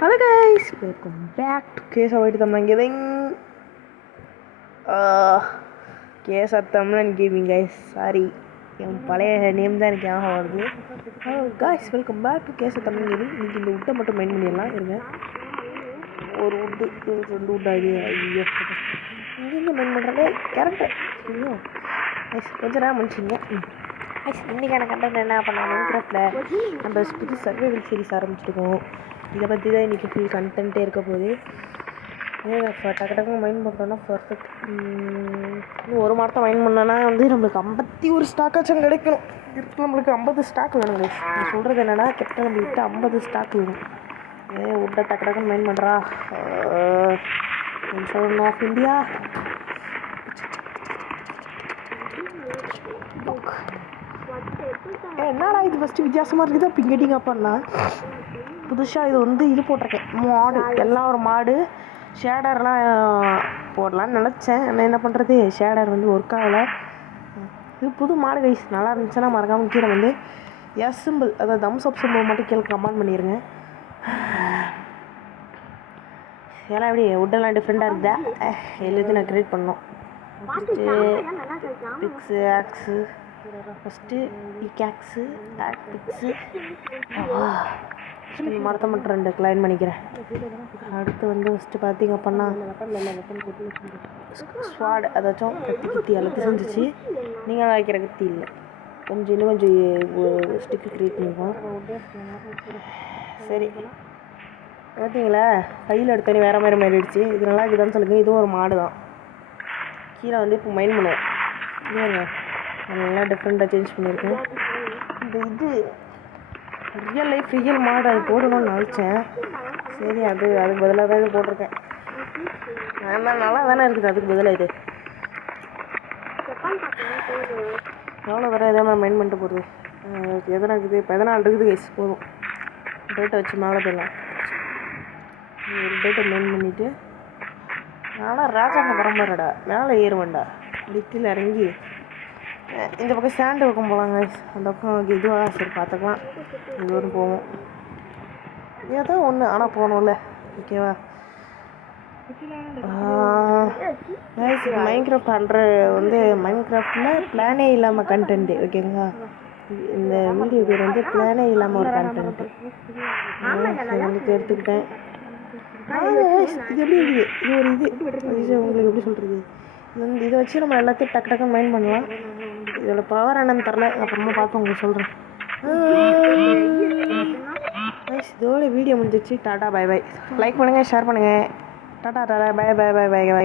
Hello guys, welcome back to KS Avoid Tamlan Gaming. KS Tamlan Gaming guys. Sorry, என் பழைய name தான் எனக்கு ஞாபகம் வருது. Hello guys, welcome back to KS Tamlan Gaming. இன்னைக்கு இந்த உட்டை மட்டும் மைண்ட் பண்ணிடலாம் இருங்க. ஒரு உட்டு 2 உட் ஆகுது. ஐயோ இங்கே மைண்ட் பண்ணுறாங்க கேரக்டர் ஐயோ கொஞ்சம் நேரம் முடிச்சிங்க. இன்றைக்கான கண்டென்ட் என்ன பண்ண மைன்கிராஃப்டில் நம்ம புது சர்வைவல் சீரிஸ் ஆரம்பிச்சிருக்கோம். இதை பற்றி தான் இன்றைக்கி ஃபுல் கண்டென்ட்டே இருக்க போகுது. டக்கு டக்குன்னு மைண்ட் பண்ணுறோன்னா பர்ஃபெக்ட். இன்னும் ஒரு மாதம் மைண்ட் பண்ணோன்னா வந்து நம்மளுக்கு 51 ஸ்டாக்காச்சும் கிடைக்கணும். இருக்கு நம்மளுக்கு 50 ஸ்டாக் வேணும். நான் சொல்கிறது என்னென்னா கிட்ட நம்மளுக்கு 50 ஸ்டாக் வேணும். விட்ட டக்கு டக்குன்னு மைண்ட் பண்ணுறா ஆஃப் இந்தியா. என்னடா இது ஃபஸ்ட்டு வித்தியாசமாக இருக்குது. பிங்கெட்டிங் அப்பன்னா புதுசாக இது வந்து இது போட்டிருக்கேன் மாடு. எல்லாம் ஒரு மாடு ஷேடர்லாம் போடலான்னு நினச்சேன். ஆனால் என்ன பண்ணுறது, ஷேடர் வந்து ஒர்க் ஆகலை. இது புது மாடு கைஸ். நல்லா இருந்துச்சுன்னா மறக்காமல் கீழே வந்து எஸ் சிம்பிள், அதாவது தம்ஸ் அப் சிம்பிள் மட்டும் கீழே கமெண்ட் பண்ணிடுங்க. ஏன்னா எப்படி உட்டெல்லாம் டிஃப்ரெண்ட்டாக இருக்குதா எல்லாத்தையும் நான் கிரியேட் பண்ணோம். பிக்ஸு ஆக்ஸு ஃபஸ்ட்டு இக்காக்ஸு பிக்ஸு இந்த மரத்தை மட்டும் 2 கிளைன் பண்ணிக்கிறேன். அடுத்து வந்து ஃபஸ்ட்டு பார்த்திங்க அப்படின்னா ஸ்வாட், அதாச்சும் கத்தி எல்லாத்தையும் செஞ்சிச்சு. நீங்கள் வைக்கிற கத்தி இல்லை, இன்னும் கொஞ்சம் ஸ்டிக்கு க்ரியேட் பண்ணிப்போம். சரி பார்த்தீங்களா, கையில் எடுத்தோன்னே வேறு மாதிரி மாறிடுச்சு. இது நல்லா இருக்குதான்னு சொல்லுங்கள். இதுவும் ஒரு மாடு தான். கீழே வந்து இப்போ மைண்ட் பண்ணுவோம். இல்லைங்க நல்லா டிஃப்ரெண்ட்டாக சேஞ்ச் பண்ணியிருக்கேன். இது ரியல் லைஃப் ரியல் மாடு அது போடணும்னு நினச்சேன். சரி அதுக்கு பதிலாக தான் இது போட்டிருக்கேன். நல்லா தானே இருக்குது. அதுக்கு பதிலாக இது எவ்வளோ வர எதோ நான் மைண்ட் பண்ணிட்டு போகிறது. எதனா இருக்குது 14 இருக்குது கைஸ். போதும் டேட்டை வச்சு மேலே போயிடலாம். ஒரு டேட்டை மைண்ட் பண்ணிவிட்டு நானும் ராஜாங்க பரம்பரைடா மேலே ஏறுவேண்டா. லிட்டில் இறங்கி இந்த பக்கம் ஸ்டாண்டு பக்கம் போகலாங்க. அந்த பக்கம் இதுவாக சரி பார்த்துக்கலாம். இது வரும் போவோம். ஏதோ ஒன்று ஆனால் போகணும்ல. ஓகேவா மைன்கிராஃப்ட் வந்து மைன்கிராஃப்டில் பிளானே இல்லாமல் கண்டென்ட்டு. ஓகேங்களா, இந்த வீடியோ பேர் வந்து பிளானே இல்லாமல் ஒரு கண்டென்ட்டு உங்களுக்கு எடுத்துக்கிட்டேன். இது எப்படி இருக்குது, இது ஒரு இது உங்களுக்கு எப்படி சொல்கிறது, இதை வச்சு நம்ம எல்லாத்தையும் டக்கு டக்குன்னு மைண்ட் பண்ணலாம். இதோட பவர் என்னன்னு தெரில, அப்புறமா பார்த்து உங்களுக்கு சொல்கிறேன். இதோட வீடியோ முடிஞ்சிச்சு. Tata bye bye. லைக் பண்ணுங்கள், ஷேர் பண்ணுங்கள். Tata tata bye bye bye bye by.